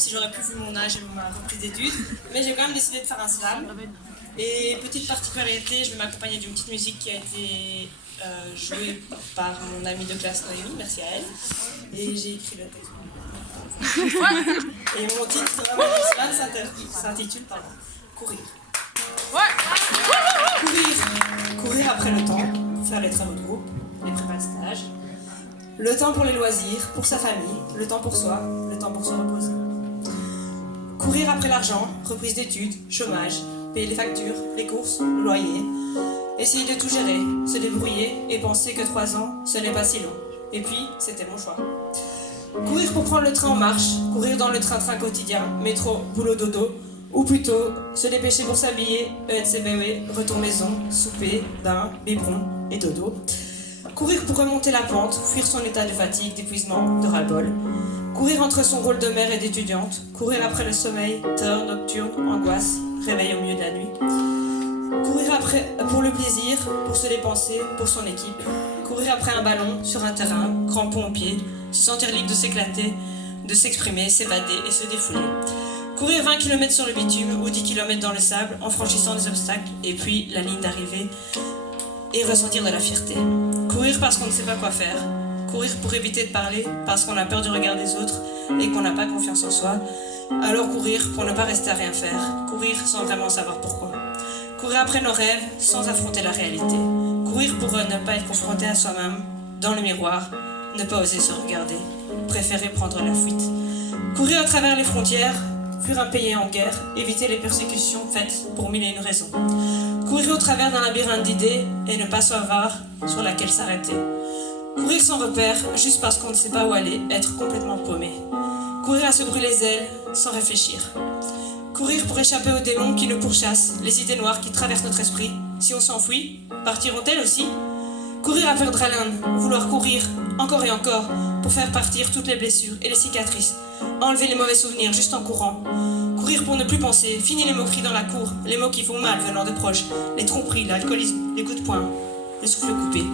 si j'aurais pu vu mon âge et ma reprise d'études, mais j'ai quand même décidé de faire un slam. Et petite particularité, je vais m'accompagner d'une petite musique qui a été jouée par mon amie de classe Noémie, merci à elle. Et j'ai écrit le texte. Et mon titre du slam s'intitule Courir. Courir après le temps, faire les travaux de groupe, les prépas de stage. Le temps pour les loisirs, pour sa famille, le temps pour soi, le temps pour se reposer. Courir après l'argent, reprise d'études, chômage, payer les factures, les courses, le loyer. Essayer de tout gérer, se débrouiller et penser que 3 ans, ce n'est pas si long. Et puis, c'était mon choix. Courir pour prendre le train en marche, courir dans le train-train quotidien, métro, boulot, dodo, ou plutôt se dépêcher pour s'habiller, ENCBW, retour maison, souper, bain, biberon et dodo. Courir pour remonter la pente, fuir son état de fatigue, d'épuisement, de ras-le-bol. Courir entre son rôle de mère et d'étudiante, courir après le sommeil, terreur nocturne, angoisse, réveil au milieu de la nuit. Courir après pour le plaisir, pour se dépenser, pour son équipe. Courir après un ballon, sur un terrain, crampon aux pieds, se sentir libre de s'éclater, de s'exprimer, s'évader et se défouler. Courir 20 km sur le bitume ou 10 km dans le sable en franchissant des obstacles et puis la ligne d'arrivée et ressentir de la fierté. Courir parce qu'on ne sait pas quoi faire. Courir pour éviter de parler parce qu'on a peur du regard des autres et qu'on n'a pas confiance en soi. Alors courir pour ne pas rester à rien faire. Courir sans vraiment savoir pourquoi. Courir après nos rêves sans affronter la réalité. Courir pour ne pas être confronté à soi-même, dans le miroir, ne pas oser se regarder. Préférer prendre la fuite. Courir à travers les frontières, fuir un pays en guerre, éviter les persécutions faites pour 1000 et une raisons. Courir au travers d'un labyrinthe d'idées et ne pas savoir sur laquelle s'arrêter. Courir sans repère, juste parce qu'on ne sait pas où aller, être complètement paumé. Courir à se brûler les ailes, sans réfléchir. Courir pour échapper aux démons qui nous pourchassent, les idées noires qui traversent notre esprit. Si on s'enfuit, partiront-elles aussi ? Courir à perdre haleine, vouloir courir, encore et encore, pour faire partir toutes les blessures et les cicatrices. Enlever les mauvais souvenirs juste en courant. Courir pour ne plus penser, fini les moqueries dans la cour, les mots qui font mal venant de proches, les tromperies, l'alcoolisme, les coups de poing, le souffle coupé.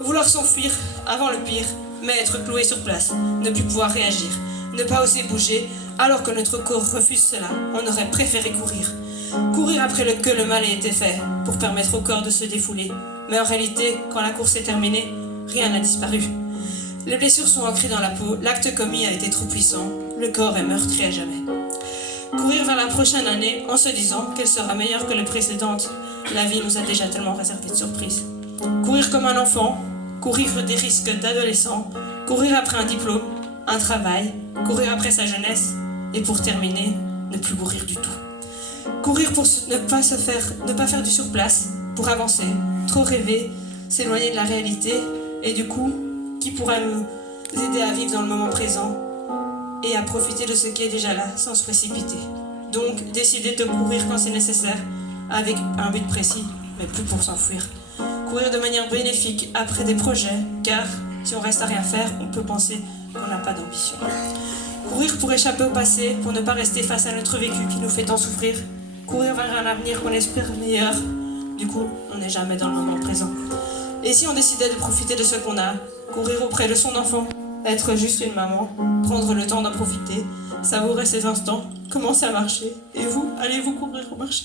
Vouloir s'enfuir avant le pire, mais être cloué sur place, ne plus pouvoir réagir, ne pas oser bouger, alors que notre corps refuse cela, on aurait préféré courir. Courir après que le mal ait été fait, pour permettre au corps de se défouler. Mais en réalité, quand la course est terminée, rien n'a disparu. Les blessures sont ancrées dans la peau, l'acte commis a été trop puissant, le corps est meurtri à jamais. Courir vers la prochaine année en se disant qu'elle sera meilleure que les précédentes, la vie nous a déjà tellement réservé de surprises. Courir comme un enfant, courir des risques d'adolescent, courir après un diplôme, un travail, courir après sa jeunesse, et pour terminer, ne plus courir du tout. Courir pour ne pas faire du surplace, pour avancer, trop rêver, s'éloigner de la réalité, et du coup, qui pourra nous aider à vivre dans le moment présent et à profiter de ce qui est déjà là, sans se précipiter. Donc, décider de courir quand c'est nécessaire, avec un but précis, mais plus pour s'enfuir. Courir de manière bénéfique après des projets, car si on reste à rien faire, on peut penser qu'on n'a pas d'ambition. Courir pour échapper au passé, pour ne pas rester face à notre vécu qui nous fait tant souffrir. Courir vers un avenir qu'on espère meilleur. Du coup, on n'est jamais dans le moment présent. Et si on décidait de profiter de ce qu'on a, courir auprès de son enfant, être juste une maman, prendre le temps d'en profiter, savourer ses instants, commencer à marcher. Et vous, allez-vous courir au marché ?